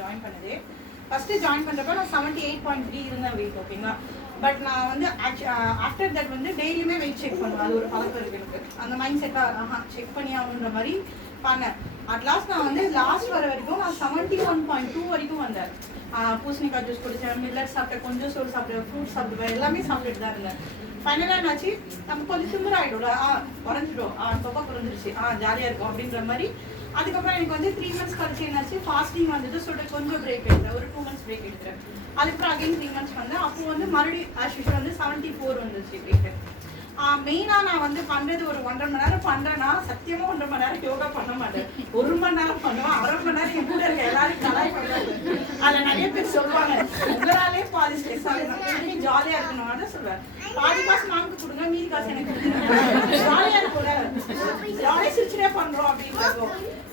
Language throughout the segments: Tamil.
ஜாயின் பண்ணதே. ஃபர்ஸ்ட் ஜாயின் பண்றப்ப நான் 78.3 இருந்தேன் வெயிட். ஓகேங்களா. பட் நான் வந்து ஆஃப்டர் தட் வந்து டெய்லியுமே வெயிட் செக் பண்ணுவேன். அது ஒரு பழக்கம் இருக்கு எனக்கு. அந்த மைண்ட் செட்டாக செக் பண்ணி ஆகணுன்ற மாதிரி பண்ணேன். அட்லாஸ்ட் நான் வந்து லாஸ்ட் வர வரைக்கும் நான் 71.2 வரைக்கும் வந்தேன். பூசணிக்காய் ஜூஸ் குடிச்சேன், மில்லட் சாப்பிட்டேன், கொஞ்சம் சோறு சாப்பிட்டேன், ஃப்ரூட் சாப்பிடுவேன், எல்லாமே சாப்பிட்டுட்டு தான் இருந்தேன். ஃபைனலாக என்னாச்சு, நம்ம கொஞ்சம் திமிர ஆகிடும்ல, குறைஞ்சிடும், தொப்பை குறைஞ்சிருச்சு, ஜாலியாக இருக்கும் அப்படின்ற மாதிரி. அதுக்கப்புறம் எனக்கு வந்து 3 months கழிச்சு என்னாச்சு, ஃபாஸ்டிங் வந்துட்டு சொல்லிட்டு கொஞ்சம் பிரேக் எடுத்தேன், ஒரு 2 months பிரேக் எடுத்தேன். அதுக்கப்புறம் அகைன் 3 months வந்தேன். அப்போ வந்து மறுபடியும் ஆஸ் யூஷுவல் வந்து 74 வந்துச்சு வெயிட். மெயினாக நான் வந்து பண்ணுறது ஒரு 1.5 மணி நேரம் பண்ணுறேன்னா சத்தியமாக 1.5 மணி நேரம் யோகா பண்ண மாட்டேன். 1 மணி நேரம் பண்ணுவேன், 1/2 மணி நேரம் என் கூட இருக்க எல்லாரும் கலாய் பண்ணுறாங்க. அதில் நிறைய பேர் சொல்லுவாங்க, உங்களாலே பாதி ஸ்ட்ரெஸ் ஆகுது, ஜாலியாக இருக்கணும். அதான் சொல்லுவேன், பாதி காசு நான்கு கொடுங்க, மீதி காசு எனக்கு கொடுங்க, ஜாலியாக இருக்கும்ல, ஜாலியாக சிரிச்சுட்டே பண்ணுறோம் அப்படின்றப்போ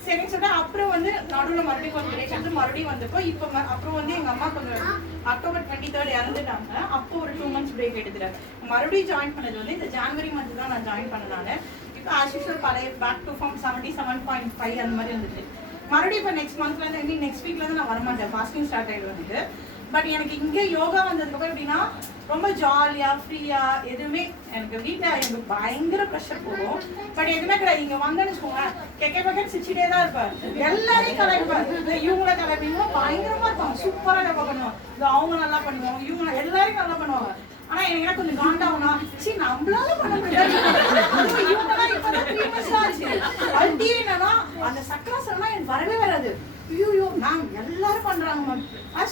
சரின்னு சொல்லிட்டு அப்புறம் வந்து நடுவில் மறுபடியும் கொஞ்சம் பிரேக் எடுத்து மறுபடியும் வந்தப்போ இப்போ அப்புறம் வந்து எங்கள் அம்மா கொஞ்சம் அக்டோபர் 23 இறந்துட்டாங்க. அப்போ ஒரு 2 months பிரேக் எடுத்துட்டேன். மறுபடியும் ஜாயின் பண்ணது வந்து இந்த ஜான்வரி மந்த் தான் நான் ஜாயின் பண்ணனால இப்போ ஆஸ் யூஷுவல் பழைய பேக் டு ஃபார்ம் 77.5 அந்த மாதிரி இருந்துச்சு. மறுபடியும் இப்போ நெக்ஸ்ட் மந்த்லேருந்து நெக்ஸ்ட் வீக்லேருந்து நான் வரமாட்டேன், ஃபாஸ்டிங் ஸ்டார்ட் ஆகிடுவது. பட் எனக்கு இங்கே யோகா வந்ததுக்கப்புறம் எப்படின்னா ரொம்ப ஜாலியாக ஃப்ரீயாக, எதுவுமே எனக்கு வீட்டில் எனக்கு பயங்கர ப்ரெஷர் போகும். பட் எதுவுமே கிடையாது. இங்கே வந்தேன்னு வச்சுக்கோங்க, கெக்க பக்கெட் சிரிச்சுட்டே தான் இருப்பேன், எல்லாரையும் கலாய்ப்பேன். இவங்கள கலாய்ப்பீங்க பயங்கரமாக இருப்பாங்க, சூப்பராக கலப்பா பண்ணுவோம், அவங்க நல்லா பண்ணுவோம், இவங்க எல்லாரையும் நல்லா பண்ணுவாங்க. ஆனா எனக்கு கொஞ்சம் காண்டாகும்னா, சரி நம்மளால பண்ண முடியாது, இவங்கலாம் இப்பதான் 3 months ஆச்சு. அல்டி என்னன்னா அந்த சக்கராசனம்லாம் எனக்கு வரவே வராது. ஐயோ மேம் எல்லாரும் பண்றாங்க மேம்,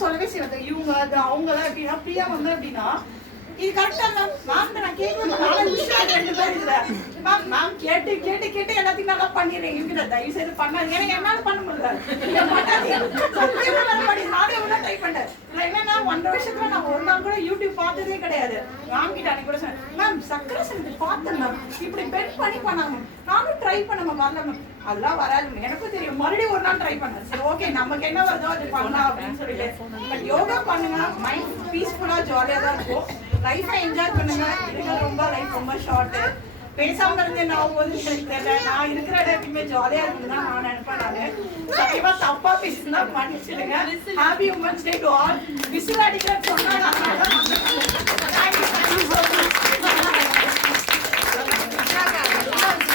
சொல்லவே செய்வாங்க இவங்க அது அவங்களாம் எப்படின்னா ஃப்ரீயா வந்தேன் அப்படின்னா இது கரெக்டா மேம் மேம் நான் கேட்கணும், மேம் மேம் கேட்டு கேட்டு கேட்டு எல்லாத்தையும் நல்லா பண்ணிடுறேன், இவங்க தயவு செய்து பண்ணாது, எனக்கு என்னால பண்ண முடியல, நானே எவ்வளோ ட்ரை பண்ணேன். என்னன்னா 1.5 வருஷத்துல நான் ஒரு நாள் கூட யூடியூப் பார்த்ததே கிடையாது. மேம் கிட்ட அன்னைக்கு கூட சொன்னேன், மேம் சக்கரசனத்தை பார்த்தேன் மேம், இப்படி பெண்ட் பண்ணி பண்ணாங்க, நானும் ட்ரை பண்ண மேம், வரல மேம், அதெல்லாம் வராது எனக்கும் தெரியும். மறுபடியும் ஒரு நாள் ட்ரை பண்ணேன், சரி ஓகே நமக்கு என்ன வருதோ அது பண்ணலாம் அப்படின்னு சொல்லிட்டு. பட் யோகா பண்ணுங்க, மைண்ட் பீஸ்ஃபுல்லா ஜாலியா தான் இருக்கும், லைஃபை என்ஜாய் பண்ணுங்க. இதுக்கு ரொம்ப லைஃப் ரொம்ப ஷார்ட்டு. பேசாம இருந்து நான் போது எனக்கு தெரியல, நான் இருக்கிற இடம் எப்பயுமே ஜாலியா இருக்குன்னு தான் நான் நினைப்பேன். நானு சத்தியமா தப்பா பேசினா மன்னிச்சிடுங்க. Happy women's day to all. Whistle அடிக்கிறேன்னு சொன்னா